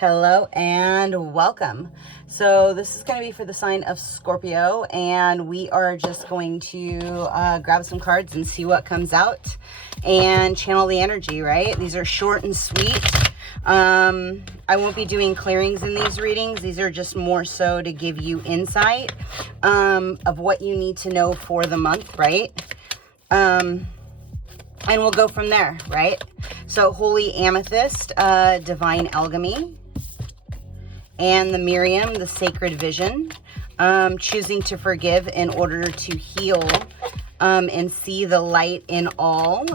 Hello and welcome. So this is going to be for the sign of Scorpio, and we are just going to grab some cards and see what comes out and channel the energy, right? These are short and sweet. I won't be doing clearings in these readings. These are just more so to give you insight of what you need to know for the month, right? And we'll go from there, right? So Holy Amethyst, Divine Alchemy, and the Miriam, the Sacred Vision, choosing to forgive in order to heal and see the light in all.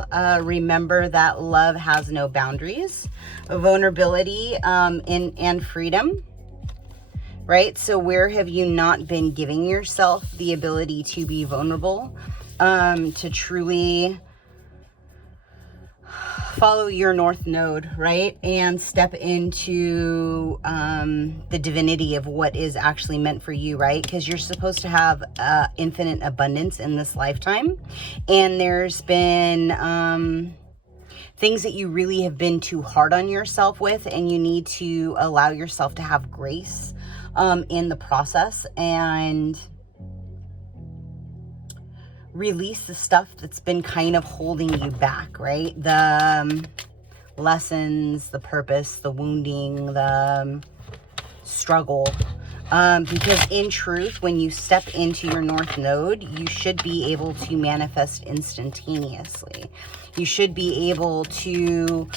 Remember that love has no boundaries. Vulnerability and freedom, right? So where have you not been giving yourself the ability to be vulnerable, to truly follow your north node, right? And step into the divinity of what is actually meant for you, right? Because you're supposed to have infinite abundance in this lifetime. And there's been things that you really have been too hard on yourself with, and you need to allow yourself to have grace in the process and release the stuff that's been kind of holding you back, right? The lessons, the purpose, the wounding, the struggle. Because in truth, when you step into your north node, you should be able to manifest instantaneously. You should be able to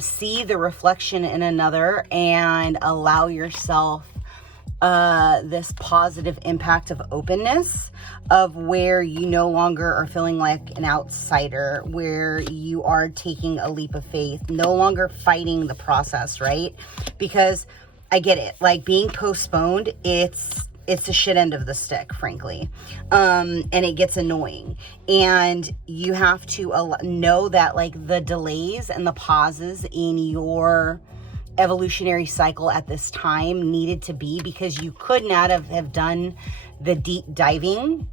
see the reflection in another and allow yourself this positive impact of openness, of where you no longer are feeling like an outsider, where you are taking a leap of faith, no longer fighting the process, right? Because I get it, like being postponed, it's a shit end of the stick, frankly. And it gets annoying. And you have to know that like the delays and the pauses in your evolutionary cycle at this time needed to be, because you could not have done the deep diving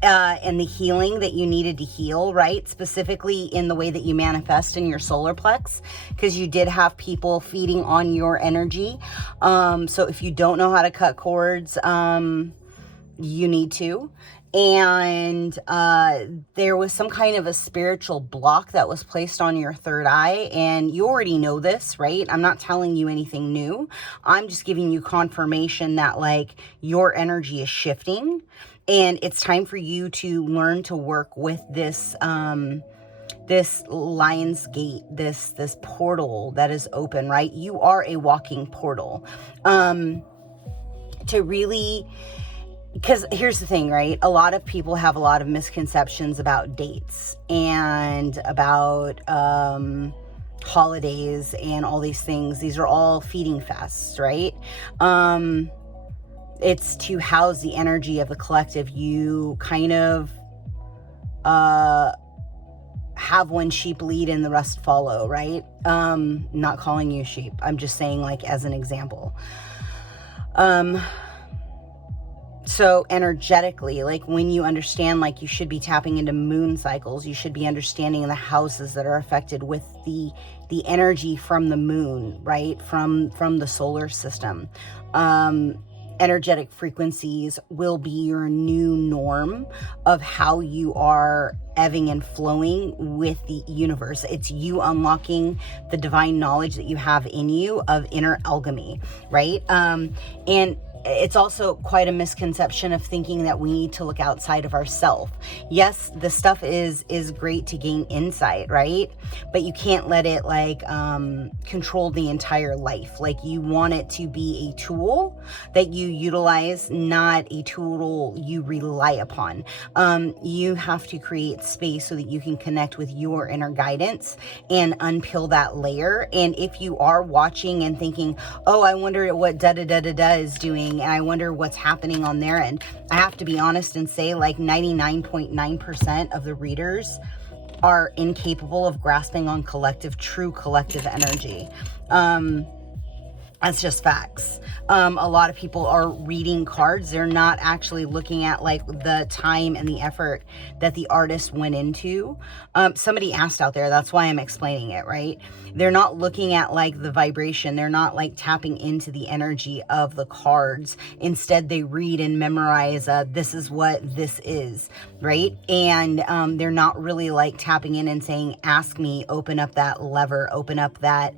and the healing that you needed to heal, right? Specifically in the way that you manifest in your solar plex, because you did have people feeding on your energy. So if you don't know how to cut cords, you need to. And there was some kind of a spiritual block that was placed on your third eye, and you already know this, right? I'm not telling you anything new. I'm just giving you confirmation that like your energy is shifting, and it's time for you to learn to work with this this lion's gate, this portal that is open, right? You are a walking portal. To really, because here's the thing, right? A lot of people have a lot of misconceptions about dates and about holidays and all these things. These are all feeding fests, right? It's to house the energy of the collective. You kind of have one sheep lead and the rest follow, right? Not calling you sheep. I'm just saying, like, as an example. So energetically, like when you understand, like you should be tapping into moon cycles, you should be understanding the houses that are affected with the energy from the moon, right? From the solar system. Energetic frequencies will be your new norm of how you are ebbing and flowing with the universe. It's you unlocking the divine knowledge that you have in you of inner alchemy, right? And it's also quite a misconception of thinking that we need to look outside of ourselves. Yes, the stuff is great to gain insight, right? But you can't let it like control the entire life. Like you want it to be a tool that you utilize, not a tool you rely upon. You have to create space so that you can connect with your inner guidance and unpeel that layer. And if you are watching and thinking, oh, I wonder what da-da-da-da-da is doing, and I wonder what's happening on their end, I have to be honest and say like 99.9% of the readers are incapable of grasping on true collective energy. That's just facts. A lot of people are reading cards. They're not actually looking at like the time and the effort that the artist went into. Somebody asked out there, that's why I'm explaining it, right? They're not looking at like the vibration. They're not like tapping into the energy of the cards. Instead, they read and memorize, this is what this is, right? And they're not really like tapping in and saying, ask me, open up that lever, open up that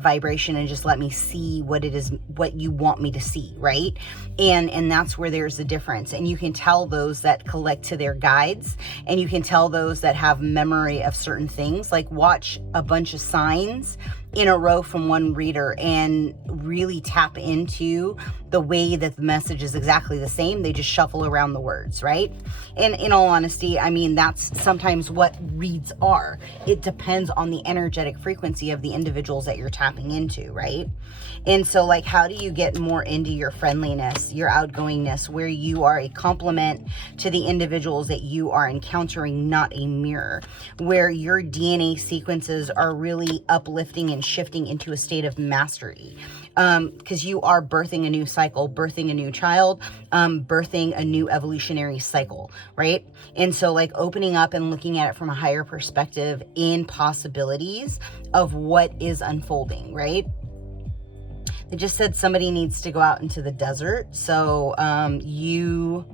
vibration and just let me see what it is, what you want me to see, right? And that's where there's a difference. And you can tell those that collect to their guides, and you can tell those that have memory of certain things. Like watch a bunch of signs in a row from one reader and really tap into the way that the message is exactly the same. They just shuffle around the words, right? And in all honesty, I mean, that's sometimes what reads are. It depends on the energetic frequency of the individuals that you're tapping into, right? And so like, how do you get more into your friendliness, your outgoingness, where you are a complement to the individuals that you are encountering, not a mirror, where your DNA sequences are really uplifting and shifting into a state of mastery, because you are birthing a new cycle, birthing a new child, birthing a new evolutionary cycle, right? And so like opening up and looking at it from a higher perspective in possibilities of what is unfolding, right? They just said somebody needs to go out into the desert. So you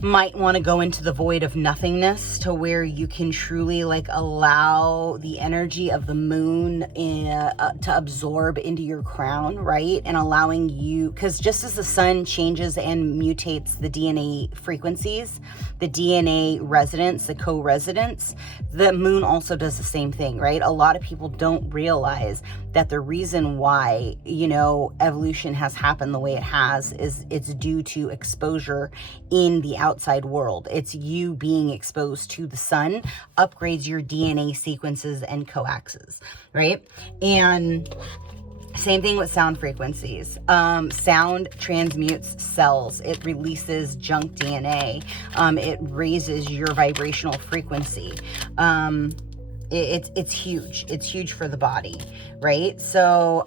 might want to go into the void of nothingness, to where you can truly like allow the energy of the moon to absorb into your crown, right? And allowing you, because just as the sun changes and mutates the DNA frequencies, the DNA residence, the co-residence, the moon also does the same thing, right? A lot of people don't realize that the reason why, you know, evolution has happened the way it has is it's due to exposure in the outside world. It's you being exposed to the sun upgrades your DNA sequences and coaxes, right? And same thing with sound frequencies. Sound transmutes cells. It releases junk DNA. It raises your vibrational frequency. It's huge. It's huge for the body, right? So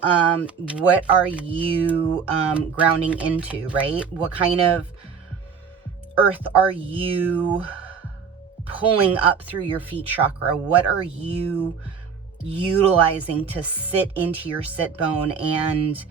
what are you grounding into, right? What kind of earth are you pulling up through your feet chakra? What are you utilizing to sit into your sit bone and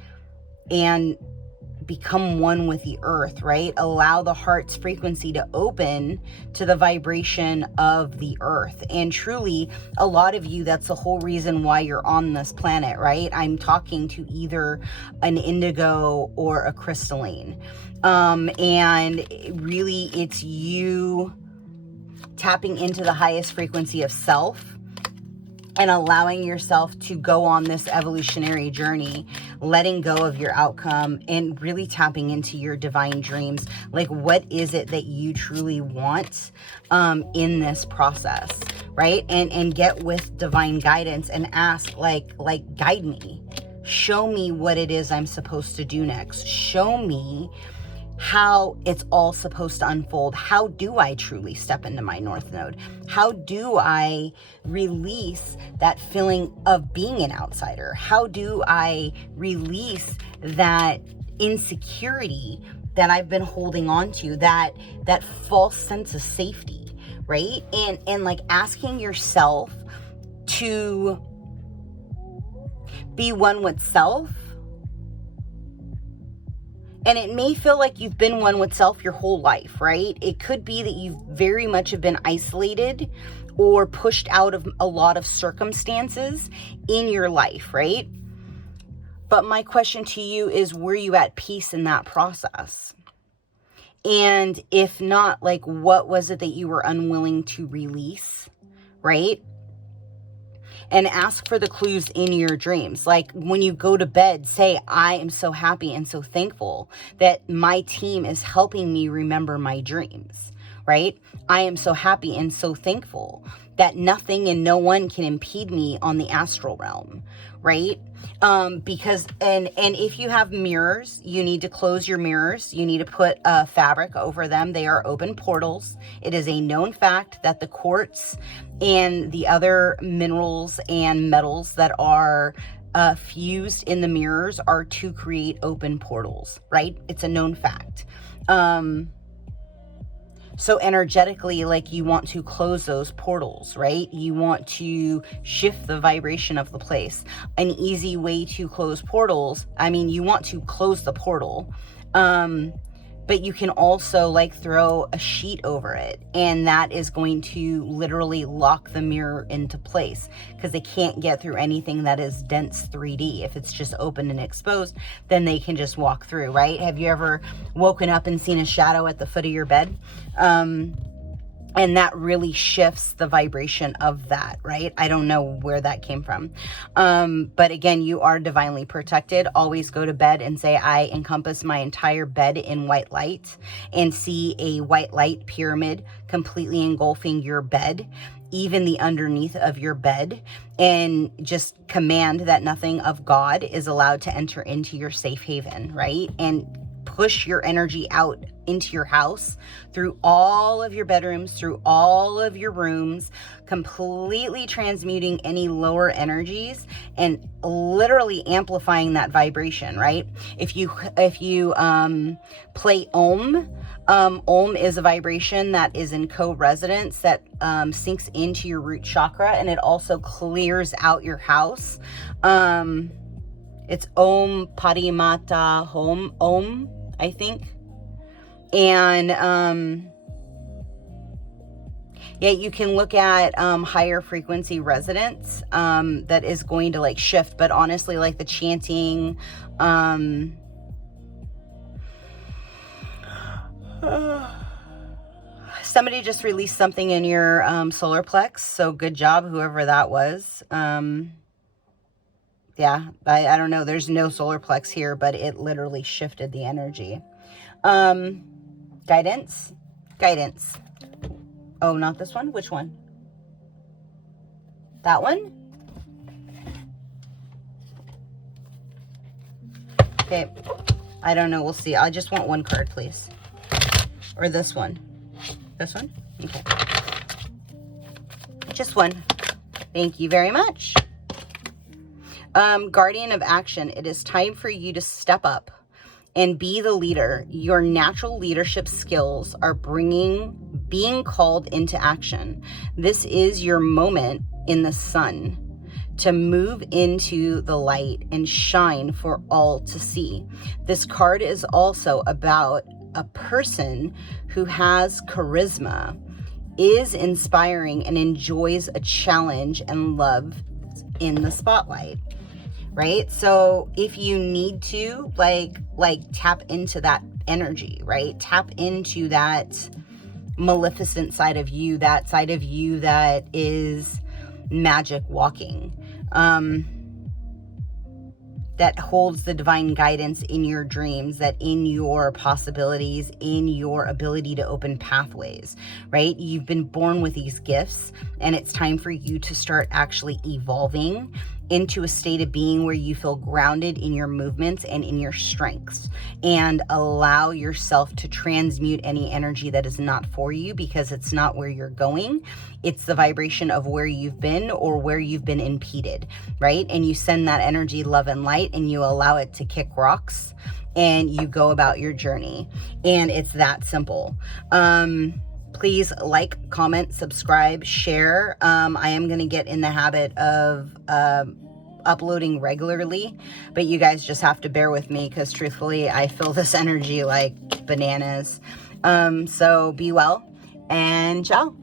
become one with the earth, right? Allow the heart's frequency to open to the vibration of the earth. And truly, a lot of you, that's the whole reason why you're on this planet, right? I'm talking to either an indigo or a crystalline. And really, it's you tapping into the highest frequency of self and allowing yourself to go on this evolutionary journey, letting go of your outcome and really tapping into your divine dreams. Like, what is it that you truly want in this process, right? And get with divine guidance and ask, like guide me. Show me what it is I'm supposed to do next. Show me how it's all supposed to unfold. How do I truly step into my North Node? How do I release that feeling of being an outsider? How do I release that insecurity that I've been holding on to, that false sense of safety, right? And like asking yourself to be one with self. And it may feel like you've been one with self your whole life, right? It could be that you very much have been isolated or pushed out of a lot of circumstances in your life, right? But my question to you is, were you at peace in that process? And if not, like, what was it that you were unwilling to release, right? And ask for the clues in your dreams. Like when you go to bed, say, I am so happy and so thankful that my team is helping me remember my dreams, right? I am so happy and so thankful that nothing and no one can impede me on the astral realm, right? Because, and if you have mirrors, you need to close your mirrors. You need to put a fabric over them. They are open portals. It is a known fact that the quartz and the other minerals and metals that are fused in the mirrors are to create open portals, right? It's a known fact. So energetically, like, you want to close those portals, right? You want to shift the vibration of the place. An easy way to close portals, I mean, you want to close the portal, but you can also like throw a sheet over it, and that is going to literally lock the mirror into place, because they can't get through anything that is dense 3D. If it's just open and exposed, then they can just walk through, right? Have you ever woken up and seen a shadow at the foot of your bed? And that really shifts the vibration of that, right? I don't know where that came from. But again, you are divinely protected. Always go to bed and say, I encompass my entire bed in white light, and see a white light pyramid completely engulfing your bed, even the underneath of your bed, and just command that nothing of God is allowed to enter into your safe haven, right? And push your energy out into your house through all of your bedrooms, through all of your rooms, completely transmuting any lower energies and literally amplifying that vibration, right? If you play Om, Om is a vibration that is in co-resonance that sinks into your root chakra, and it also clears out your house. It's Om Padimata Hom, Om, I think. And yeah, you can look at higher frequency resonance that is going to like shift. But honestly, like the chanting, somebody just released something in your solar plex, so good job, whoever that was. Yeah, I don't know. There's no solar plex here, but it literally shifted the energy. Guidance. Oh, not this one. Which one? That one? Okay. I don't know. We'll see. I just want one card, please. Or this one. This one? Okay. Just one. Thank you very much. Guardian of action. It is time for you to step up and be the leader. Your natural leadership skills are being called into action. This is your moment in the sun to move into the light and shine for all to see. This card is also about a person who has charisma, is inspiring, and enjoys a challenge and love in the spotlight. Right? So if you need to like tap into that energy, right? Tap into that maleficent side of you, that side of you that is magic walking, that holds the divine guidance in your dreams, that in your possibilities, in your ability to open pathways, right? You've been born with these gifts, and it's time for you to start actually evolving into a state of being where you feel grounded in your movements and in your strengths, and allow yourself to transmute any energy that is not for you, because it's not where you're going. It's the vibration of where you've been or where you've been impeded, right? And you send that energy, love and light, and you allow it to kick rocks, and you go about your journey. And it's that simple. Please like, comment, subscribe, share. I am going to get in the habit of uploading regularly, but you guys just have to bear with me, because truthfully, I feel this energy like bananas. So be well, and ciao.